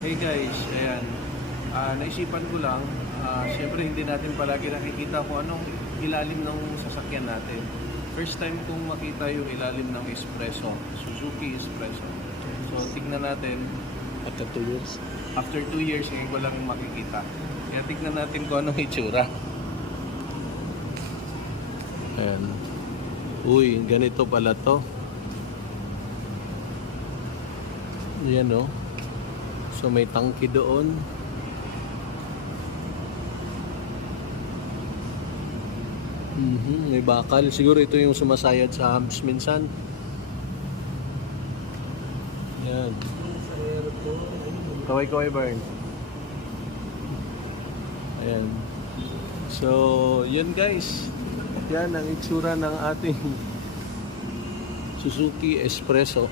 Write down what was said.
Hey guys, ayan. Naisipan ko lang, syempre hindi natin palagi nakikita kung anong ilalim ng sasakyan natin. First time kong makita yung ilalim ng espresso, Suzuki Espresso. So tignan natin, After 2 years. after 2 years, ngayon ko lang makikita. Kaya tignan natin kung anong itsura. Ayan. Uy, ganito pala to. Ayan o. So may tangke doon. May bakal. Siguro ito yung sumasayad sa hubs minsan. Yan. Kaway-kaway burn. Ayan. So, yun guys. Yan ang itsura ng ating Suzuki Espresso.